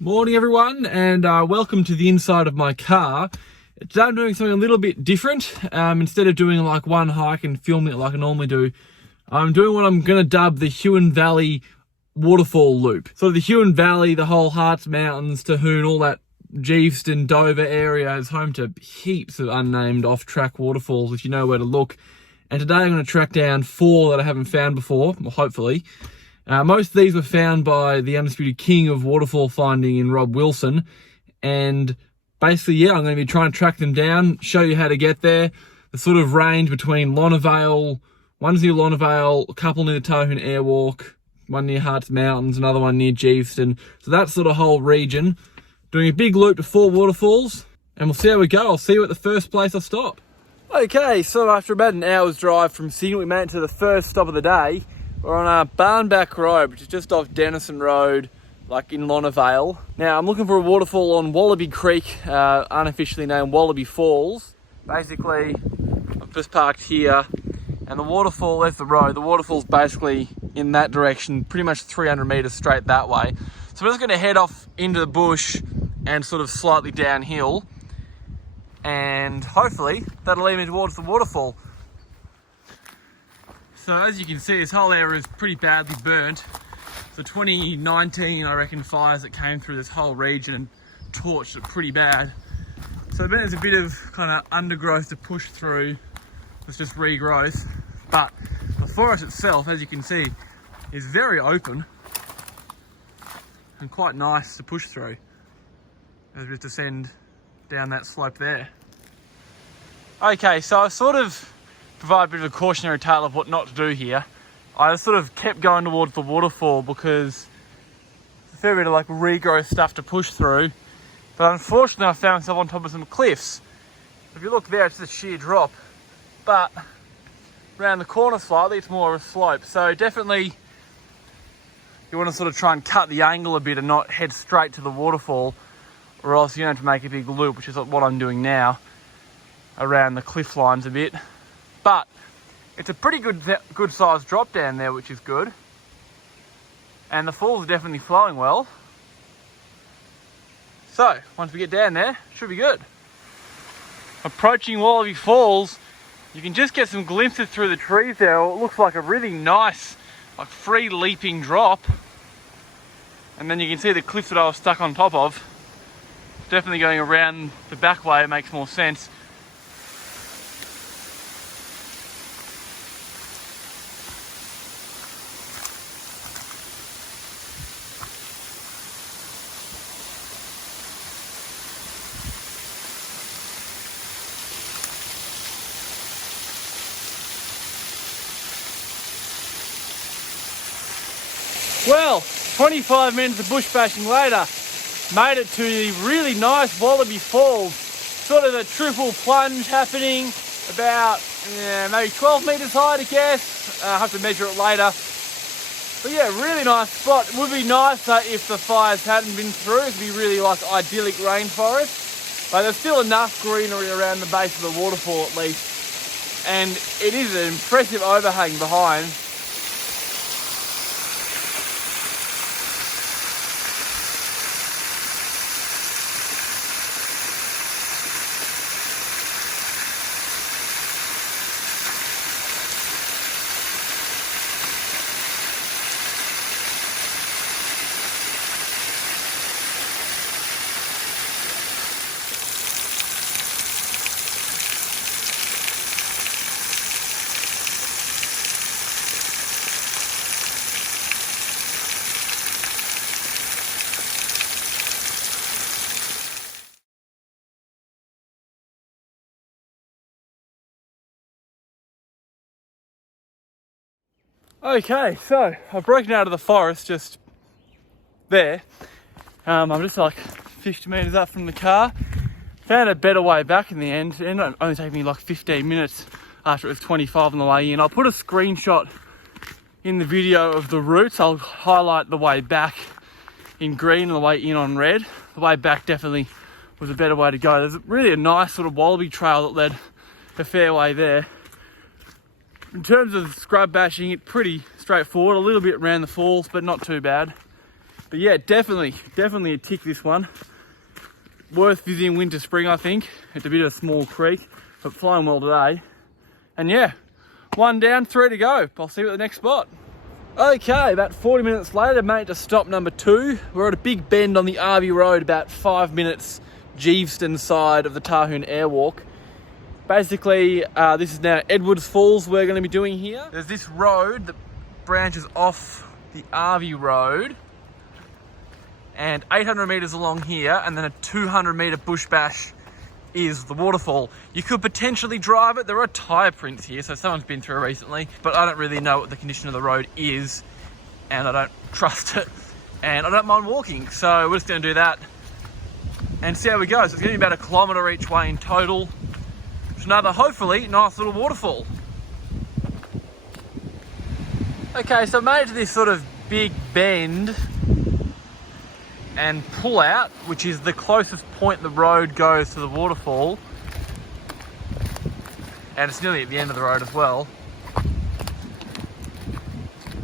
Morning everyone, and welcome to the inside of my car. Today I'm doing something a little bit different. Instead of doing like one hike and filming it like I normally do, I'm doing what I'm going to dub the Huon Valley waterfall loop. So the Huon Valley, the whole Harts Mountains, Tahoon, all that Geeveston, Dover area is home to heaps of unnamed off-track waterfalls if you know where to look. And today I'm going to track down 4 that I haven't found before, well, hopefully. Most of these were found by the undisputed king of waterfall finding in Rob Wilson. And basically, yeah, I'm going to be trying to track them down, show you how to get there. The sort of range between Lonavale, one's near Lonavale, a couple near the Tahoon Airwalk, one near Harts Mountains, another one near Geeveston. So that's sort of whole region. Doing a big loop to 4 waterfalls, and we'll see how we go. I'll see you at the first place I stop. Okay, so after about an hour's drive from Sydney, we made it to the first stop of the day. We're on a Barnback Road, which is just off Denison Road, like in Lonavale. Now, I'm looking for a waterfall on Wallaby Creek, unofficially named Wallaby Falls. Basically, I've just parked here, and the waterfall, there's the road. The waterfall's basically in that direction, pretty much 300 metres straight that way. So we're just gonna head off into the bush and sort of slightly downhill, and hopefully that'll lead me towards the waterfall. So as you can see, this whole area is pretty badly burnt. So 2019, I reckon, fires that came through this whole region and torched it pretty bad. So there's a bit of kind of undergrowth to push through. It's just regrowth. But the forest itself, as you can see, is very open and quite nice to push through as we just descend down that slope there. Okay, so I sort of provide a bit of a cautionary tale of what not to do here. I just sort of kept going towards the waterfall because there's a fair bit of like regrowth stuff to push through. But unfortunately I found myself on top of some cliffs. If you look there, it's just a sheer drop. But around the corner slightly, it's more of a slope. So definitely you want to sort of try and cut the angle a bit and not head straight to the waterfall, or else you're going to have to make a big loop, which is what I'm doing now, around the cliff lines a bit. But it's a pretty good sized drop down there, which is good. And the falls are definitely flowing well. So once we get down there, should be good. Approaching Wallaby Falls, you can just get some glimpses through the trees there. It looks like a really nice, like free leaping drop. And then you can see the cliffs that I was stuck on top of. Definitely going around the back way, it makes more sense. Well, 25 minutes of bush bashing later, made it to the really nice Wallaby Falls. Sort of a triple plunge happening, about maybe 12 metres high to guess. I'll have to measure it later. But yeah, really nice spot. It would be nicer if the fires hadn't been through. It'd be really like idyllic rainforest. But there's still enough greenery around the base of the waterfall at least. And it is an impressive overhang behind. Okay, so I've broken out of the forest just there. I'm just like 50 metres up from the car. Found a better way back in the end. It ended up only taking me like 15 minutes after it was 25 on the way in. I'll put a screenshot in the video of the routes. I'll highlight the way back in green and the way in on red. The way back definitely was a better way to go. There's really a nice sort of wallaby trail that led a fair way there. In terms of scrub bashing, it's pretty straightforward. A little bit around the falls, but not too bad. But yeah, definitely a tick, this one. Worth visiting winter, spring, I think. It's a bit of a small creek, but flying well today. And yeah, 1 down, 3 to go. I'll see you at the next spot. Okay, about 40 minutes later, made to stop number 2. We're at a big bend on the RV Road, about 5 minutes Geeveston side of the Tahoon Airwalk. Basically, this is now Edwards Falls we're going to be doing here. There's this road that branches off the RV Road, and 800 metres along here, and then a 200 metre bush bash is the waterfall. You could potentially drive it. There are tyre prints here, so someone's been through recently, but I don't really know what the condition of the road is, and I don't trust it, and I don't mind walking, so we're just going to do that and see how we go. So it's going to be about 1 kilometre each way in total. It's another, hopefully, nice little waterfall. Okay, so I made it to this sort of big bend and pull out, which is the closest point the road goes to the waterfall, and it's nearly at the end of the road as well.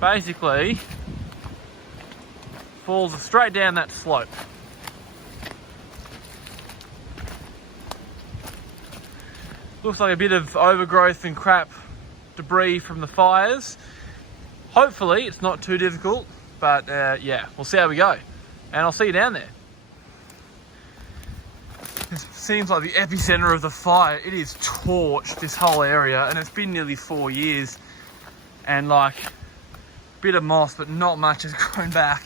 Basically, falls straight down that slope. Looks like a bit of overgrowth and crap debris from the fires. Hopefully it's not too difficult, but yeah, we'll see how we go. And I'll see you down there. This seems like the epicenter of the fire. It is torched, this whole area, and it's been nearly 4 years. And like, a bit of moss, but not much has grown back.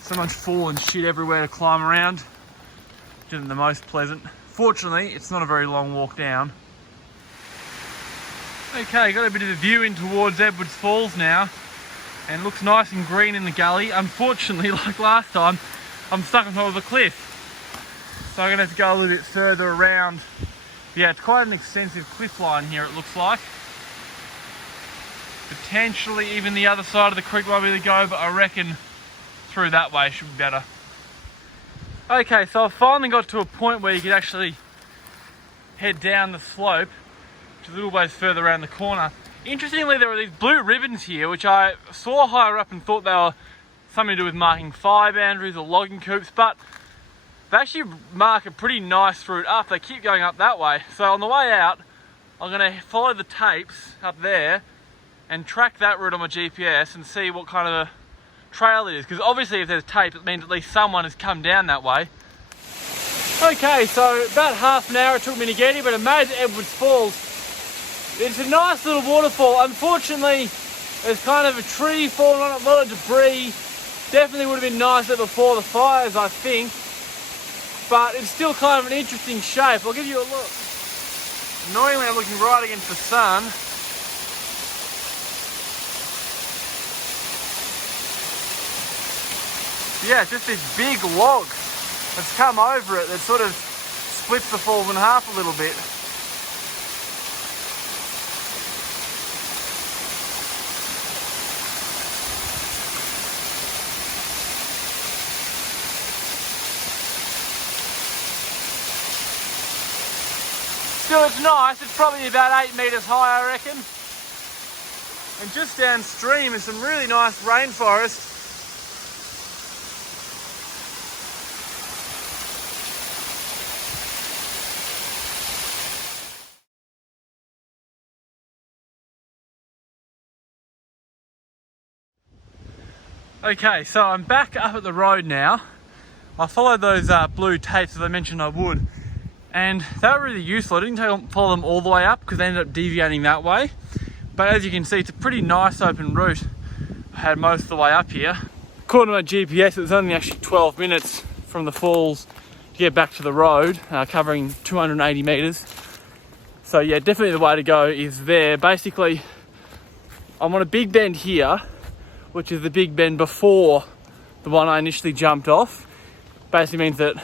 So much fallen shit everywhere to climb around. Which isn't the most pleasant. Fortunately, it's not a very long walk down. Okay, got a bit of a view in towards Edwards Falls now. And it looks nice and green in the gully. Unfortunately, like last time, I'm stuck on top of a cliff. So I'm gonna have to go a little bit further around. Yeah, it's quite an extensive cliff line here, it looks like. Potentially even the other side of the creek might be able to go, but I reckon through that way should be better. Okay, so I've finally got to a point where you could actually head down the slope, which is a little ways further around the corner. Interestingly, there are these blue ribbons here, which I saw higher up and thought they were something to do with marking fire boundaries or logging coops, but they actually mark a pretty nice route up. They keep going up that way. So on the way out, I'm going to follow the tapes up there and track that route on my GPS and see what kind of a trail it is. Because obviously if there's tape, it means at least someone has come down that way. Okay, so about half an hour it took me to get here, but I made it to Edwards Falls. It's a nice little waterfall. Unfortunately, there's kind of a tree falling on it, a lot of debris. Definitely would have been nicer before the fires, I think. But it's still kind of an interesting shape. I'll give you a look. Annoyingly, I'm looking right against the sun. Yeah, it's just this big log that's come over it that sort of splits the falls in half a little bit. Still, it's nice. It's probably about 8 metres high, I reckon. And just downstream is some really nice rainforest. Okay, so I'm back up at the road now. I followed those blue tapes as I mentioned I would, and they were really useful. I didn't follow them all the way up because they ended up deviating that way. But as you can see, it's a pretty nice open route. I had most of the way up here. According to my GPS, it was only actually 12 minutes from the falls to get back to the road, covering 280 metres. So yeah, definitely the way to go is there. Basically, I'm on a big bend here, which is the big bend before the one I initially jumped off. Basically means that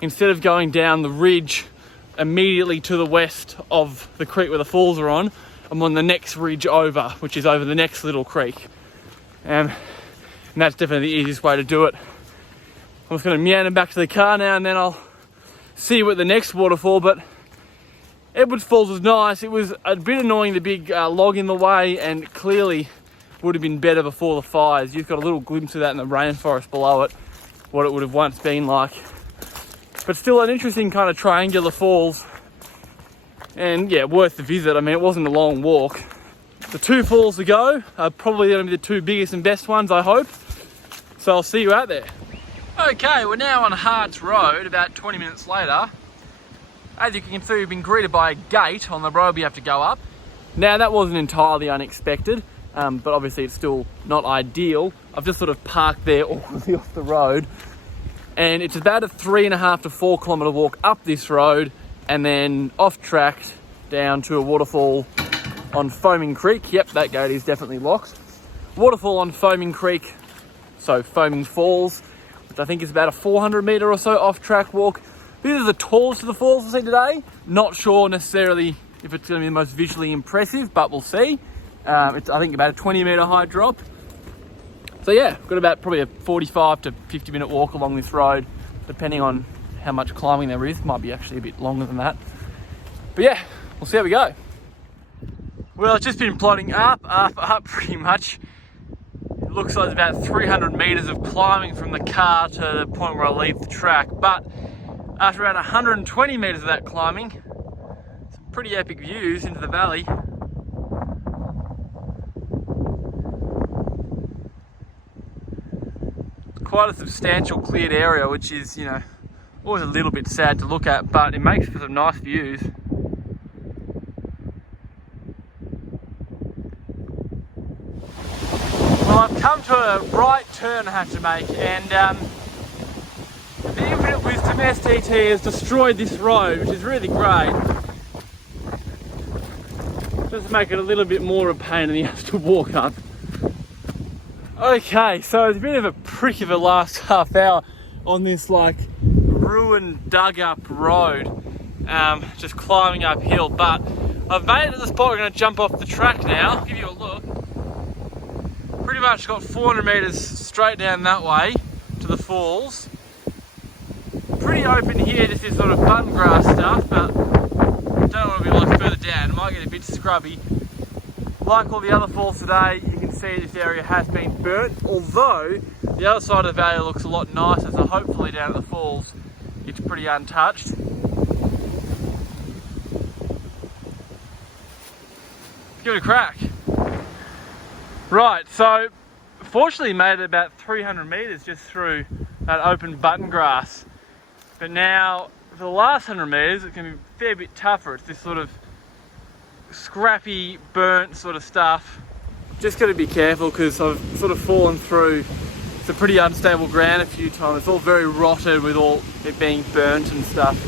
instead of going down the ridge immediately to the west of the creek where the falls are on, I'm on the next ridge over, which is over the next little creek. And that's definitely the easiest way to do it. I'm just gonna meander back to the car now and then I'll see you at the next waterfall. But Edwards Falls was nice. It was a bit annoying, the big log in the way, and clearly would have been better before the fires. You've got a little glimpse of that in the rainforest below it, what it would have once been like. But still an interesting kind of triangular falls. And yeah, worth the visit. I mean, it wasn't a long walk. The 2 falls to go are probably going to be the 2 biggest and best ones, I hope. So I'll see you out there. Okay, we're now on Hart's Road, about 20 minutes later. As you can see, we've been greeted by a gate on the road we have to go up. Now, that wasn't entirely unexpected, but obviously it's still not ideal. I've just sort of parked there all the way off the road. And it's about a 3.5 to 4 kilometre walk up this road and then off track down to a waterfall on Foaming Creek. Yep, that gate is definitely locked. Waterfall on Foaming Creek, so Foaming Falls, which I think is about a 400 metre or so off track walk. These are the tallest of the falls we'll see today. Not sure necessarily if it's going to be the most visually impressive, but we'll see. It's, I think, about a 20 metre high drop. So yeah, got about probably a 45 to 50 minute walk along this road, depending on how much climbing there is. Might be actually a bit longer than that. But yeah, we'll see how we go. Well, it's just been plodding up pretty much. It looks like it's about 300 metres of climbing from the car to the point where I leave the track. But after about 120 metres of that climbing, some pretty epic views into the valley. Quite a substantial cleared area, which is, you know, always a little bit sad to look at, but it makes for some nice views. Well, I've come to a right turn I have to make, and the infinite wisdom STT has destroyed this road, which is really great. Just make it a little bit more a pain in the ass to walk up. Okay, so it's a bit of a prick of a last half hour on this like ruined, dug up road, just climbing uphill, but I've made it to the spot. We're going to jump off the track now. I'll give you a look. Pretty much got 400 metres straight down that way to the falls. Pretty open here, just this sort of button grass stuff, but I don't know what it'll be like further down. It might get a bit scrubby. Like all the other falls today, you can see this area has been burnt, although the other side of the valley looks a lot nicer, so hopefully down at the falls it's pretty untouched. Give it a crack. Right, so fortunately made it about 300 metres just through that open button grass. But now, for the last 100 metres, it's going to be a fair bit tougher. It's this sort of scrappy, burnt sort of stuff. Just got to be careful because I've sort of fallen through some pretty unstable ground a few times. It's all very rotted with all it being burnt and stuff.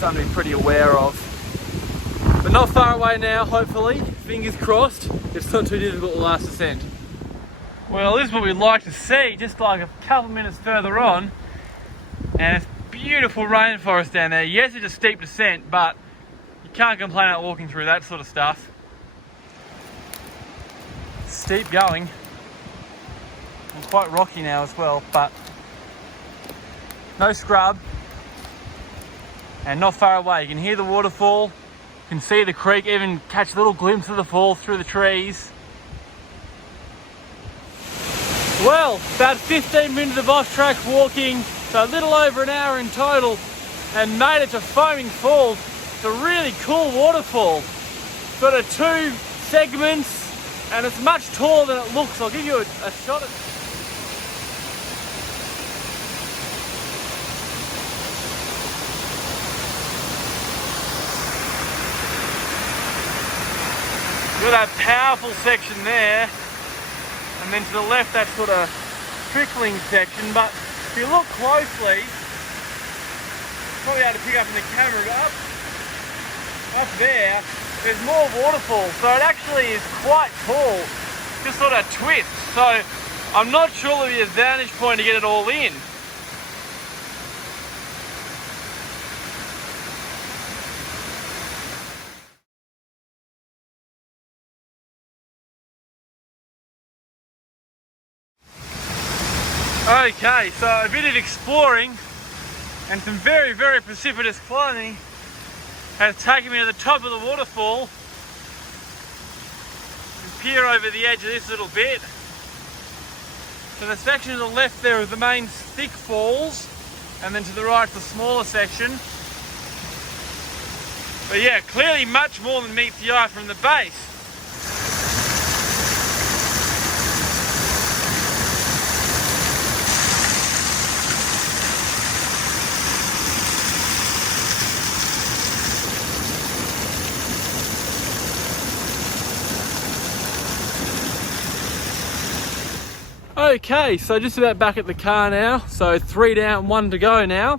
Something to be pretty aware of. But not far away now, hopefully. Fingers crossed. It's not too difficult the last ascent. Well, this is what we'd like to see, just like a couple minutes further on. And it's beautiful rainforest down there. Yes, it's a steep descent, but you can't complain about walking through that sort of stuff. It's steep going. And quite rocky now as well, but no scrub. And not far away. You can hear the waterfall. You can see the creek, even catch a little glimpse of the fall through the trees. Well, about 15 minutes of off-track walking, so a little over an hour in total, and made it to Foaming Falls. It's a really cool waterfall. Sort of 2 segments, and it's much taller than it looks. I'll give you a shot at. Look at that powerful section there, and then to the left that sort of trickling section, but if you look closely, probably able to pick up in the camera, up there, there's more waterfalls, so it actually is quite tall, just sort of twists, so I'm not sure there'll be a vantage point to get it all in. Okay, so a bit of exploring and some very, very precipitous climbing has taken me to the top of the waterfall. You can peer over the edge of this little bit. So the section to the left there is the main thick falls, and then to the right the smaller section. But yeah, clearly much more than meets the eye from the base. Okay, so just about back at the car now. So 3 down, 1 to go now.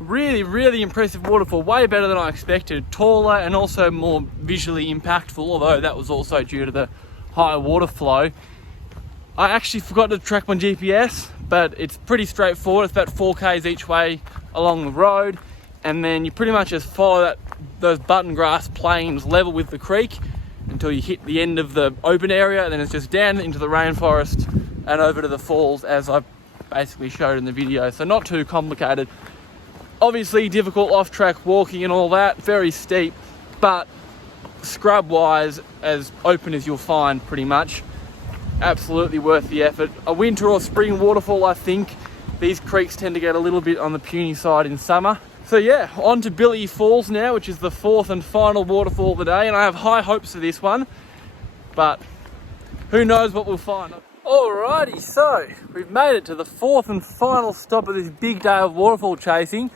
Really impressive waterfall, way better than I expected. Taller and also more visually impactful, although that was also due to the high water flow. I actually forgot to track my GPS, but it's pretty straightforward. It's about 4 k's each way along the road, and then you pretty much just follow those button grass plains level with the creek until you hit the end of the open area, and then it's just down into the rainforest and over to the falls, as I basically showed in the video. So not too complicated. Obviously difficult off-track walking and all that, very steep, but scrub-wise as open as you'll find pretty much. Absolutely worth the effort. A winter or spring waterfall, I think. These creeks tend to get a little bit on the puny side in summer. So yeah, on to Billy Falls now, which is the 4th and final waterfall of the day, and I have high hopes for this one, but who knows what we'll find. Alrighty, so we've made it to the 4th and final stop of this big day of waterfall chasing.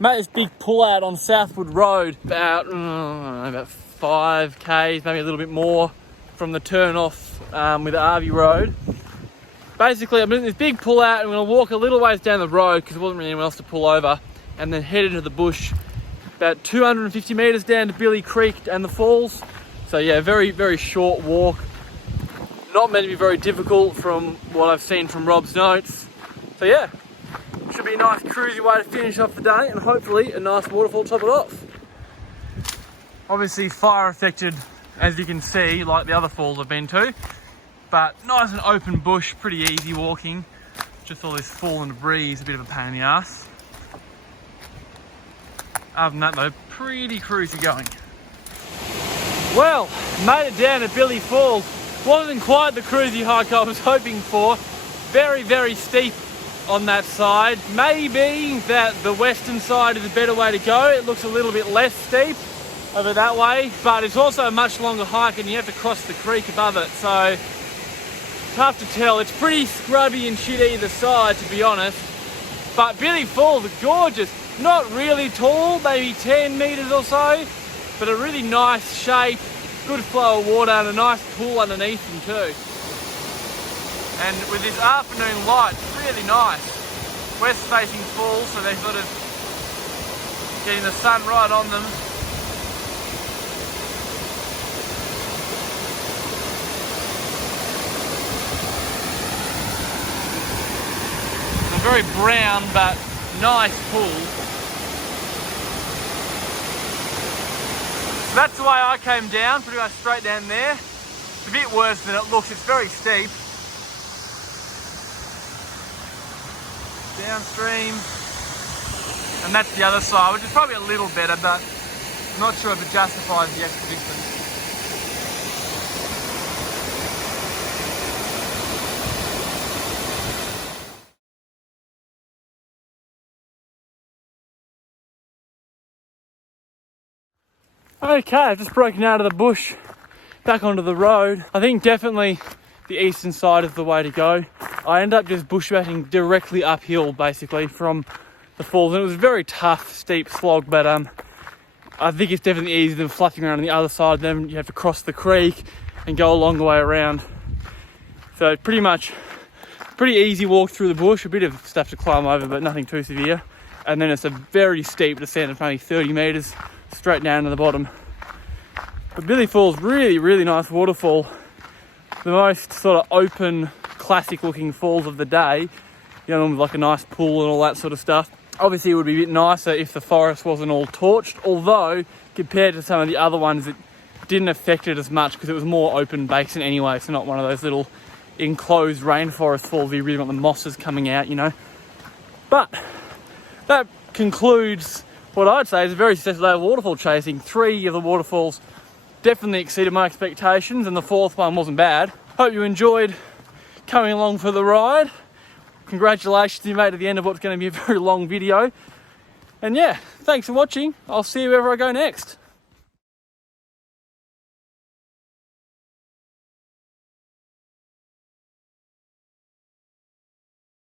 Made this big pull out on Southwood Road, about 5 k's, maybe a little bit more from the turn off with Arvey Road. Basically, I'm doing this big pull out, and I'm going to walk a little ways down the road because there wasn't really anyone else to pull over, and then head into the bush about 250 metres down to Billy Creek and the falls. So yeah, very short walk. Not meant to be very difficult from what I've seen from Rob's notes. So yeah, should be a nice cruisy way to finish off the day, and hopefully a nice waterfall to top it off. Obviously fire affected, as you can see, like the other falls I've been to, but nice and open bush, pretty easy walking. Just all this fallen debris is a bit of a pain in the ass. Other than that though, pretty cruisy going. Well, made it down to Billy Falls. Wasn't quite the cruisy hike I was hoping for. Very steep on that side. Maybe that the western side is a better way to go. It looks a little bit less steep over that way, but it's also a much longer hike and you have to cross the creek above it, so tough to tell. It's pretty scrubby and shit either side, to be honest. But Billy Falls are gorgeous. Not really tall, maybe 10 metres or so, but a really nice shape. Good flow of water and a nice pool underneath them too. And with this afternoon light, it's really nice. West facing falls, so they're sort of getting the sun right on them. It's a very brown but nice pool. So that's the way I came down, pretty much straight down there. It's a bit worse than it looks, it's very steep. Downstream. And that's the other side, which is probably a little better, but I'm not sure if it justifies the extra distance. Okay, I've just broken out of the bush, back onto the road. I think definitely the eastern side is the way to go. I ended up just bushwhacking directly uphill, basically, from the falls. And it was a very tough, steep slog, but I think it's definitely easier than fluffing around on the other side. Then you have to cross the creek and go a long way around. So pretty much, pretty easy walk through the bush. A bit of stuff to climb over, but nothing too severe. And then it's a very steep descent of maybe 30 metres. Straight down to the bottom. But Billy Falls, really nice waterfall. The most sort of open, classic looking falls of the day. You know, with like a nice pool and all that sort of stuff. Obviously it would be a bit nicer if the forest wasn't all torched, although compared to some of the other ones it didn't affect it as much because it was more open basin anyway, so not one of those little enclosed rainforest falls where you really want the mosses coming out, you know. But that concludes what I'd say is a very successful day of waterfall chasing. 3 of the waterfalls definitely exceeded my expectations, and the fourth one wasn't bad. Hope you enjoyed coming along for the ride. Congratulations, you made it to the end of what's going to be a very long video. And yeah, thanks for watching. I'll see you wherever I go next.